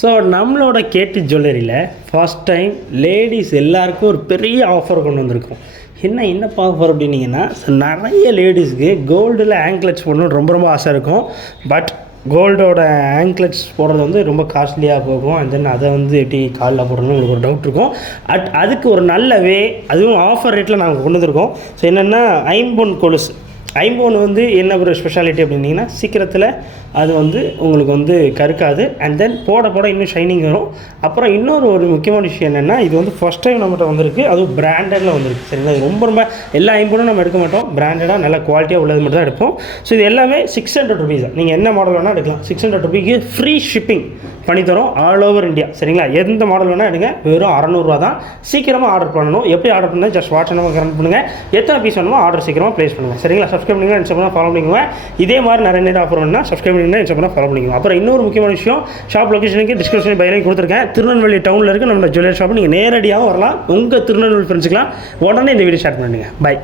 So நம்மளோட கேடி ஜுவல்லரியில் first time ladies எல்லாருக்கும் ஒரு பெரிய ஆஃபர் கொண்டு வந்திருக்கோம். என்ன ஆஃபர் அப்படின்னீங்கன்னா, நிறைய லேடிஸ்க்கு கோல்டில் ஆங்க்லெட்ஸ் போடணும்னு ரொம்ப ஆசை இருக்கும். பட் கோல்டோட ஆங்க்லெட்ஸ் போடுறது வந்து ரொம்ப காஸ்ட்லியாக போகும். அண்ட் தென் அதை வந்து எப்படி காலில் போடணும்னு உங்களுக்கு ஒரு டவுட் இருக்கும். அதுக்கு ஒரு நல்ல வே, அதுவும் ஆஃபர் ரேட்டில் நாங்கள் கொண்டு வந்திருக்கோம். ஸோ என்னென்னா, ஐம்பொன் கொலுசு. ஐம்பொன் வந்து என்ன ஒரு ஸ்பெஷாலிட்டி அப்படின்னிங்கன்னா, சீக்கிரத்தில் அது வந்து உங்களுக்கு வந்து கருக்காது. அண்ட் தென் போட இன்னும் ஷைனிங் வரும். அப்புறம் இன்னொரு ஒரு முக்கியமான விஷயம் என்னென்னா, இது வந்து ஃபஸ்ட் டைம் நம்மகிட்ட வந்திருக்கு. அதுவும் பிராண்டடில் வந்திருக்கு. சரிங்களா? இது ரொம்ப எல்லா ஐம்பொனும் நம்ம எடுக்க மாட்டோம். பிராண்டடாக நல்ல குவாலிட்டியாக உள்ளது மட்டும் தான் எடுப்போம். ஸோ இது எல்லாமே 600 rupees தான். நீங்கள் என்ன மாடல் வேணால் எடுக்கலாம். 600 rupees ஃப்ரீ ஷிப்பிங் பண்ணித்தரோம் ஆல் ஓவர் இந்தியா. சரிங்களா? எந்த மாடல் வேணால் எடுங்க. வெறும் 600 ரூபா தான். சீக்கிரமாக ஆர்டர் பண்ணணும். எப்படி ஆர்டர் பண்ணால் ஜஸ்ட் வாட்ஸ்அப் நம்பர் கனெக்ட் பண்ணுங்கள். எத்தனை பீஸ் வேணுமோ ஆர்டர் சீக்கிரமாக ப்ளேஸ் பண்ணுங்கள். சரிங்களா? சப்ஸ்கிரைப் பண்ணுங்கள், இன்ஸ்டாகிராம் ஃபாலோ பண்ணிக்கோங்க. இதே மாதிரி நிறைய ஆஃபர் வேணும்னா சப்ஸ்கிரைப் பண்ணுங்கள், இன்ஸ்டாகிராம் ஃபாலோ பண்ணிக்கோங்க. அப்புறம் இன்னொரு முக்கியமான விஷயம், ஷாப் லொகேஷனுக்கு டிஸ்கிரிப்ஷன் பைலையும் கொடுத்துருக்கேன். திருநெல்வேலி டவுனில் இருக்குது நம்ம ஜுவல்லரி ஷாப். நீங்கள் நேரடியாகவும் வரலாம். உங்கள் திருநெல்வேலி ஃப்ரெண்ட்ஸுக்கெலாம் உடனே இந்த வீடியோ ஷேர் பண்ணுங்கள். பை.